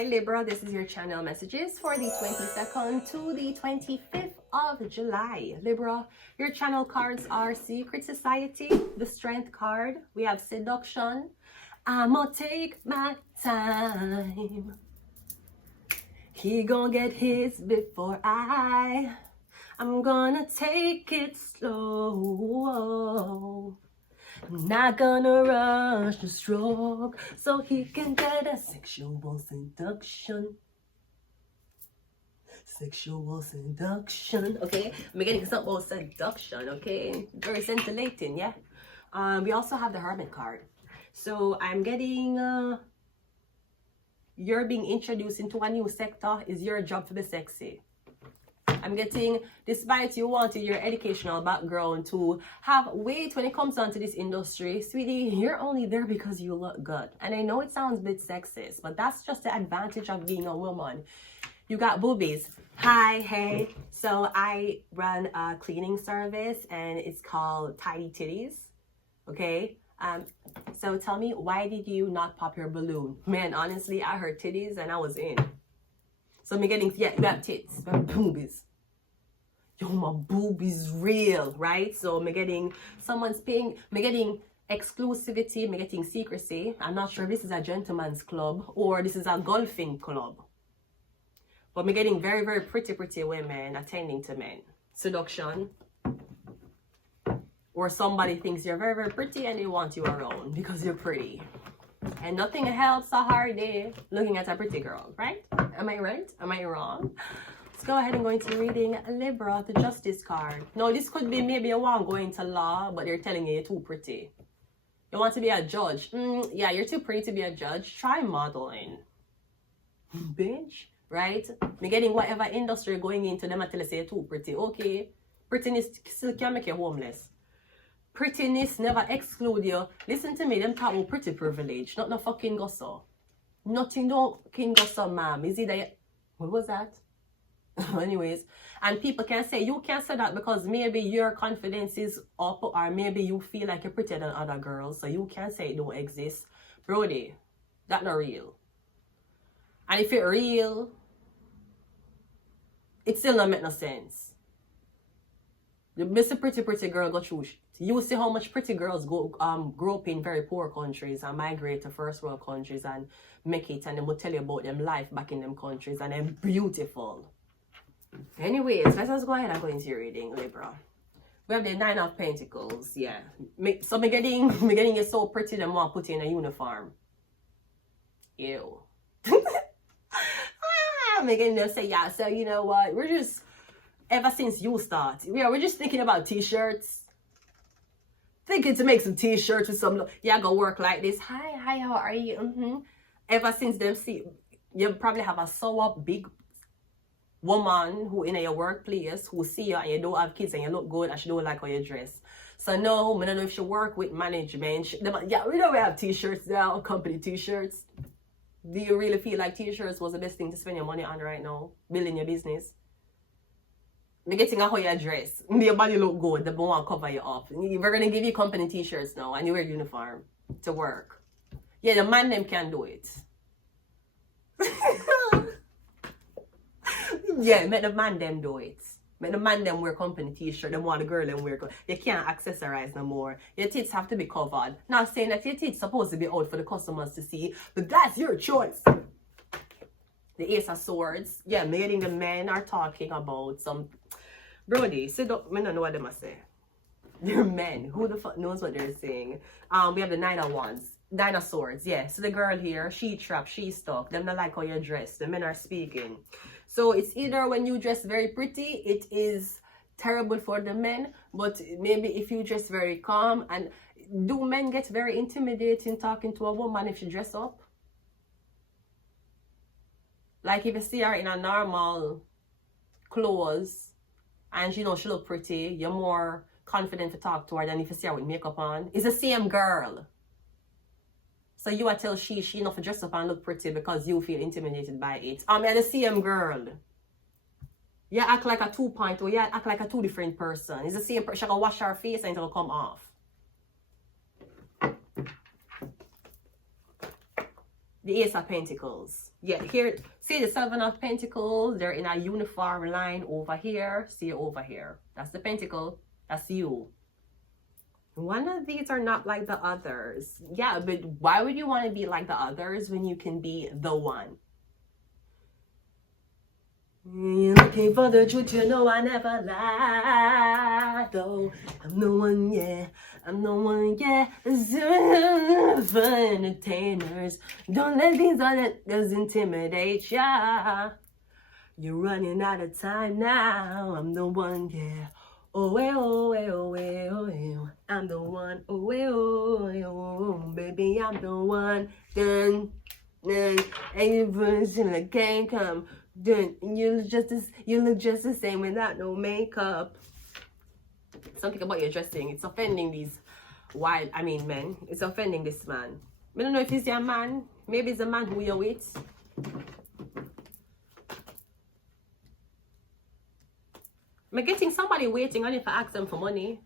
Hi Libra, this is your channel messages for the 22nd to the 25th of July. Libra, your channel cards are Secret Society, the Strength card. We have Seduction. I'ma take my time. He gonna get his before I'm gonna take it slow. I'm not gonna rush the stroke so he can get a sexual seduction. Sexual seduction, okay? I'm getting something about seduction, okay? Very scintillating, yeah? We also have the Hermit card. So I'm getting, you're being introduced into a new sector. It's your job to be sexy. I'm getting, despite you wanting your educational background to have weight when it comes down to this industry, sweetie, you're only there because you look good. And I know it sounds a bit sexist, but that's just the advantage of being a woman. You got boobies. Hi, hey. So I run a cleaning service and it's called Tidy Titties. Okay? So tell me, why did you not pop your balloon? Man, honestly, I heard titties and I was in. So I'm getting, yeah, you have tits, you have boobies. Yo, my boobies real, right? So I'm getting, someone's paying, I'm getting exclusivity, I'm getting secrecy. I'm not sure if this is a gentleman's club or this is a golfing club. But I'm getting very, very pretty women attending to men. Seduction. Or somebody thinks you're very, very pretty and they want you around because you're pretty. And nothing helps a hard day looking at a pretty girl, right? Am I right? Am I wrong? Let's go ahead and go into reading Libra, the Justice card. Now, this could be maybe a one going to law, but they're telling you you're too pretty. You want to be a judge? Yeah, you're too pretty to be a judge. Try modeling. Bitch, right? Me getting whatever industry you're going into, them I tell you say you're too pretty. Okay, prettiness still can make you homeless. Prettiness never exclude you. Listen to me, them talk about pretty privilege. Not no fucking gossip. Nothing no fucking gossip, ma'am. Is it that? What was that? Anyways, and people can say, you can't say that because maybe your confidence is up or maybe you feel like you're prettier than other girls. So you can't say it don't exist. Brody, that's not real. And if it's real, it still don't make no sense. You miss a pretty girl go through. You see how much pretty girls grow up in very poor countries and migrate to first world countries and make it, and they will tell you about them life back in them countries and they're beautiful. Anyways, let's just go ahead and go into your reading, Libra. We have the 9 of Pentacles, yeah. So me getting you so pretty them want to put you in a uniform. Ew. Me getting them say, yeah, so you know what, we're just, ever since you start, we're just thinking about t-shirts. Thinking to make some t-shirts with some, yeah, go work like this. Hi, how are you? Ever since them see, you probably have a sour big woman who in your workplace who see you and you don't have kids and you look good and she don't like how you dress. So no, I don't know if she work with management. Yeah, we know we have t-shirts now, company t-shirts. Do you really feel like t-shirts was the best thing to spend your money on right now? Building your business? You're getting a how you dress. Your body look good. They want to cover you up. We're going to give you company t-shirts now and you wear uniform to work. Yeah, the man them can do it. Yeah, make the man them do it. Make the man them wear company t-shirt. Them want the girl them wear. You can't accessorize no more. Your tits have to be covered. Not saying that your tits supposed to be out for the customers to see, but that's your choice. The Ace of Swords. Yeah, maybe the men are talking about some... Brody, I don't know what they must say. They're men. Who the fuck knows what they're saying? We have the 9 of Wands. 9 of Swords, yeah. So the girl here, she trapped, she stuck. Them not like how you dress. The men are speaking. So it's either when you dress very pretty, it is terrible for the men. But maybe if you dress very calm, and do men get very intimidating talking to a woman if she dress up? Like if you see her in a normal clothes and you know she look pretty, you're more confident to talk to her than if you see her with makeup on. It's the same girl. So you are tell she enough to dress up and look pretty because you feel intimidated by it. You're the same girl. You act like a 2.0. You act like a 2 different person. It's the same person. She can wash her face and it'll come off. The Ace of Pentacles. Yeah, here, see the Seven of Pentacles, they're in a uniform line over here. See over here. That's the Pentacle. That's you. One of these are not like the others. Yeah, but why would you want to be like the others when you can be the one? You're looking for the truth, you know I never lie. Though I'm the one, yeah. I'm the one, yeah. For entertainers. Don't let these others intimidate ya. You're running out of time now. I'm the one, yeah. Oh, oh, oh, oh, I'm the one. Oh, oh, baby, I'm the one. Dun, dun, and you version the game come. Dun, you look just the same without no makeup. Something about your dressing, it's offending these men. It's offending this man. I don't know if it's your man. Maybe it's a man who you're with. I'm getting somebody waiting on you for ask them for money.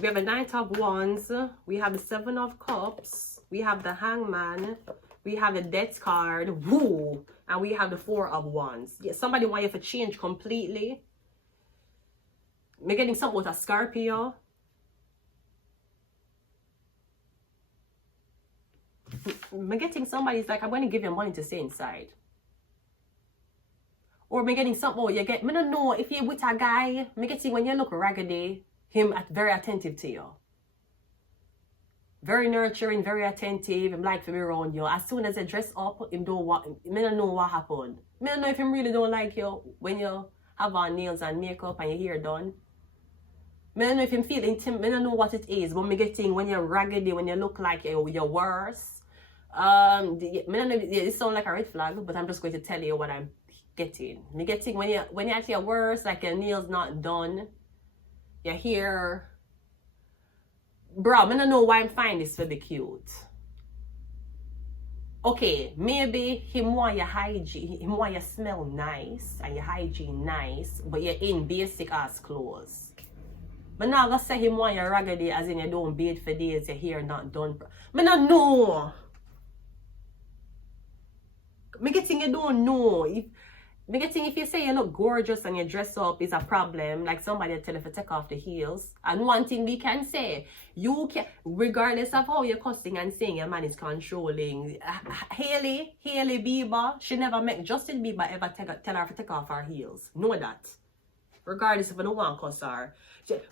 We have a Knight of Wands. We have the Seven of Cups. We have the Hangman. We have the Death card. Woo! And we have the Four of Wands. Yeah, somebody want you to change completely. I'm getting something with a Scorpio. I'm getting somebody's like, I'm going to give you money to stay inside. Or I'm getting something, I don't know, if you're with a guy, I'm getting when you look raggedy, him very attentive to you. Very nurturing, very attentive, him like to be around you. As soon as you dress up, I don't know what happened. I don't know if him really don't like you when you have on nails and makeup and your hair done. I don't know if him feel intimidated, I don't know what it is, but I'm getting when you're raggedy, when you look like you're worse. I don't know, it sounds like a red flag, but I'm just going to tell you what I'm getting. I'm getting when you're at your worst, like your nails not done, your hair. Bro, I don't know why I'm finding this really cute. Okay, maybe him want your hygiene, him want you smell nice and your hygiene nice, but you're in basic ass clothes. But now let's say him want you raggedy as in you don't bathe for days, your hair not done. I don't know. Me getting you don't know. If you say you look gorgeous and you dress up is a problem, like somebody tell you to take off the heels. And one thing we can say, you can, regardless of how you're cussing and saying your man is controlling, Hailey Bieber, she never make Justin Bieber ever tell her to take off her heels. Know that. Regardless if you don't want to cuss her.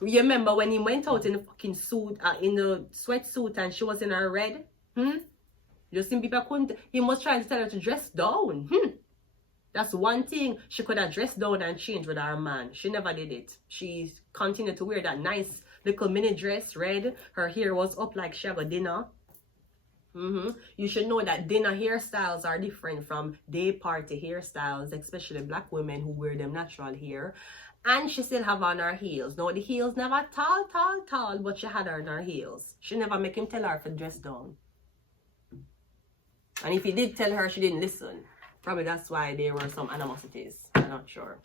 You remember when he went out in the fucking suit, in the sweatsuit and she was in her red? Justin Bieber couldn't, he was trying to tell her to dress down. That's one thing she could have dressed down and changed with her man. She never did it. She continued to wear that nice little mini dress, red. Her hair was up like she had a dinner. You should know that dinner hairstyles are different from day party hairstyles, especially black women who wear them natural hair. And she still have on her heels. Now the heels never tall, but she had her on her heels. She never make him tell her to dress down. And if he did tell her, she didn't listen. Probably that's why there were some animosities. I'm not sure.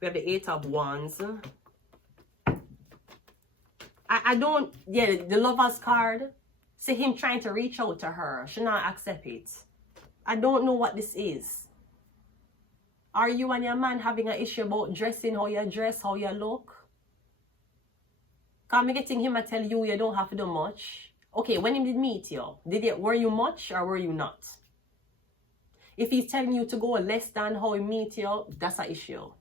We have the Eight of Wands. I don't, the Lover's card. See him trying to reach out to her. She not accept it. I don't know what this is. Are you and your man having an issue about dressing, how you dress, how you look? Because I'm getting him to tell you you don't have to do much. Okay, when he did meet you, were you much or were you not? If he's telling you to go less than how he meet you, that's an issue.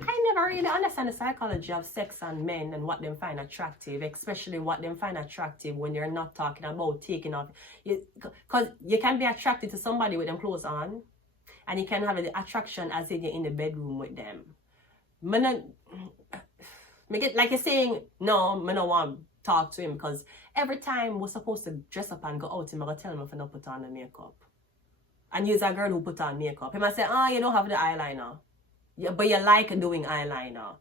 I never really understand the psychology of sex and men and what them find attractive, especially what them find attractive when you're not talking about taking off. Because you can be attracted to somebody with them clothes on, and you can have the attraction as if you're in the bedroom with them. Like you're saying, no, I don't want to talk to him because every time we're supposed to dress up and go out, I'm going to tell him if I don't put on the makeup. And use a girl who put on makeup. He might say, you don't have the eyeliner. Yeah, but you like doing eyeliner.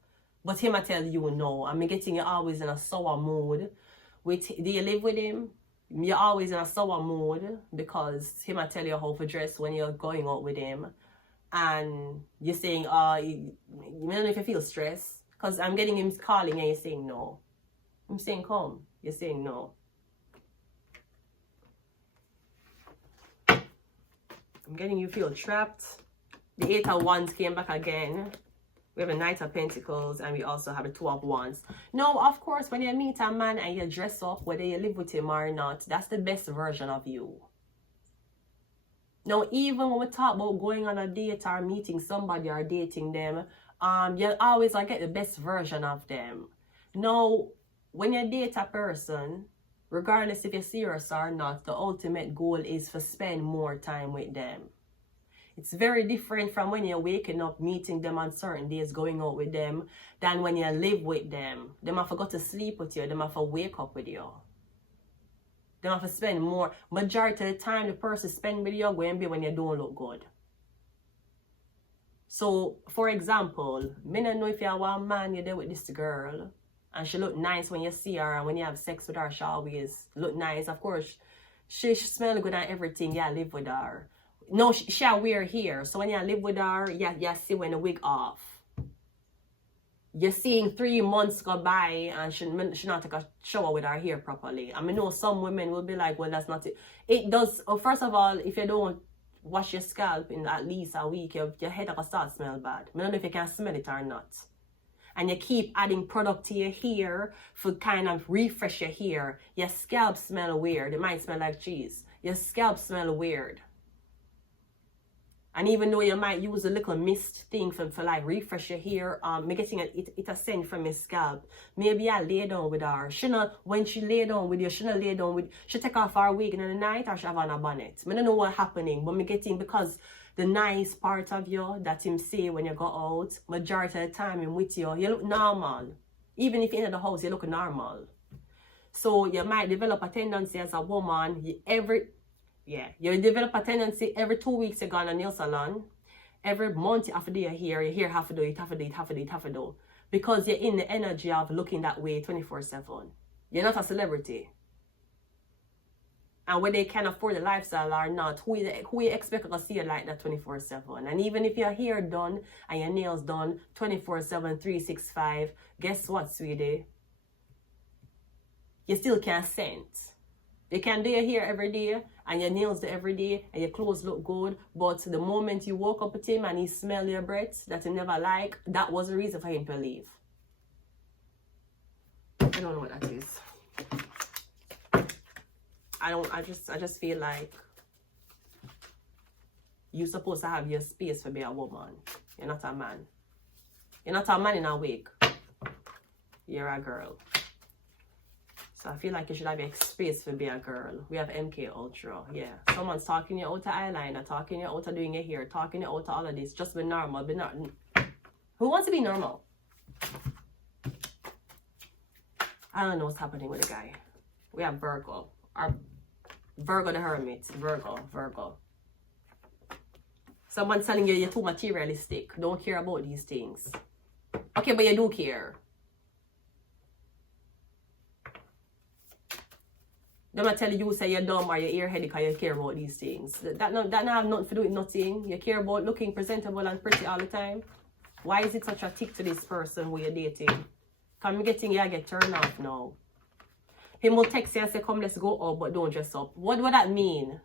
But him I tell you no. I'm getting you always in a sour mood. Do you live with him? You're always in a sour mood because him I tell you how to dress when you're going out with him. And you're saying, I don't know if you feel stressed. Because I'm getting him calling and you're saying no. I'm saying come. You're saying no. I'm getting you feel trapped. The 8 of Wands came back again. We have a Knight of Pentacles and we also have a 2 of Wands. Now, of course, when you meet a man and you dress up, whether you live with him or not, that's the best version of you. Now, even when we talk about going on a date or meeting somebody or dating them, you always get the best version of them. Now, when you date a person, regardless if you're serious or not, the ultimate goal is to spend more time with them. It's very different from when you're waking up, meeting them on certain days, going out with them, than when you live with them. They might forget to sleep with you. They might wake up with you. They might spend more. Majority of the time, the person spend with you going to be when you don't look good. So, for example, I don't know if you have one man, you're there with this girl, and she look nice when you see her, and when you have sex with her, she always look nice. Of course, she smell good and everything, yeah, live with her. No, she wear hair. So when you live with her, you see when the wig off. You're seeing 3 months go by and she not take a shower with her hair properly. I mean, know some women will be like, well, that's not it. It does, first of all, if you don't wash your scalp in at least a week, your head will start to smell bad. I don't know if you can smell it or not. And you keep adding product to your hair for kind of refresh your hair. Your scalp smell weird. It might smell like cheese. Your scalp smell weird. And even though you might use a little mist thing for like refresh your hair, me getting it a scent from your scalp. Maybe I lay down with her. When she lay down with you, she take off her wig in the night or she have on a bonnet. I don't know what's happening, but me getting, because the nice part of you that him say when you go out, majority of the time him with you, you look normal. Even if you're in the house, you look normal. So you might develop a tendency as a woman, you develop a tendency every 2 weeks you go on a nail salon. Every month you have to do your hair have to do it. Because you're in the energy of looking that way 24/7. You're not a celebrity. And whether they can afford the lifestyle or not, who you expect to see you like that 24/7. And even if your hair done and your nails done 24/7, 365, guess what, sweetie? You still can't scent. You can do your hair every day and your nails do every day and your clothes look good, but the moment you woke up with him and he smell your breath that you never like, that was the reason for him to leave. I don't know what that is. I just feel like you're supposed to have your space to be a woman. You're not a man. You're not a man in a wig. You're a girl. So I feel like you should have your space to be a girl. We have MK Ultra. Yeah. Someone's talking you out to eyeliner, talking you out to doing your hair, talking you out to all of this. Just be normal. Be not. Who wants to be normal? I don't know what's happening with the guy. We have Virgo. Virgo the Hermit. Virgo. Someone's telling you you're too materialistic. Don't care about these things. Okay, but you do care. They're not telling you say you're dumb or you're airheaded because you care about these things. That not have nothing to do with nothing. You care about looking presentable and pretty all the time. Why is it such a tick to this person who you're dating? Because I'm getting you get turned off now. Him will text you and say, come, let's go out, but don't dress up. What would that mean?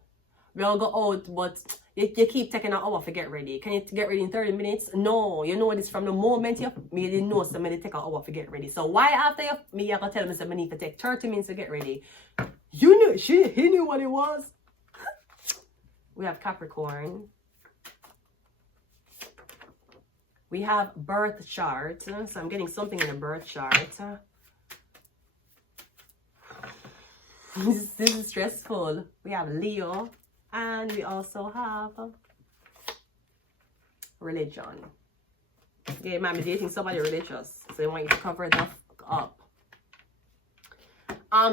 We'll go out, but you keep taking an hour to get ready. Can you get ready in 30 minutes? No, you know this from the moment you didn't know somebody take an hour to get ready. So why after you have to tell me somebody need to take 30 minutes to get ready? You knew, he knew what it was. We have Capricorn. We have birth chart. So I'm getting something in the birth chart. This is stressful. We have Leo. And we also have religion. Yeah, you might be dating somebody religious. So they want you to cover that up.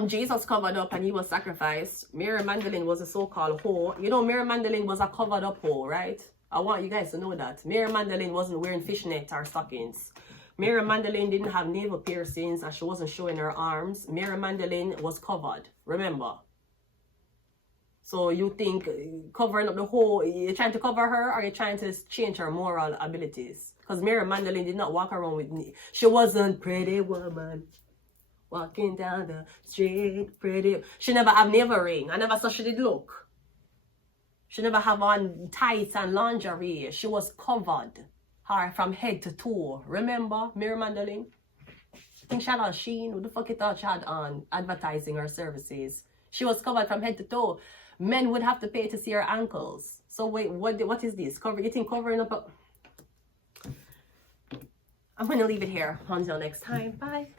Jesus covered up and he was sacrificed. Mary Magdalene was a so-called whore. You know, Mary Magdalene was a covered up whore, right? I want you guys to know that. Mary Magdalene wasn't wearing fishnet or stockings. Mary Magdalene didn't have navel piercings and she wasn't showing her arms. Mary Magdalene was covered. Remember. So you think covering up the whole, you're trying to cover her, or you're trying to change her moral abilities? Because Mary Magdalene did not walk around with me. She wasn't pretty woman walking down the street, pretty. She never have never ring. I never saw she did look. She never have on tights and lingerie. She was covered her from head to toe. Remember Mary Magdalene? I think she had on Sheen. Who the fuck you thought she had on advertising her services? She was covered from head to toe. Men would have to pay to see her ankles. So wait, what is this? You think covering up? I'm going to leave it here. Until next time. Bye.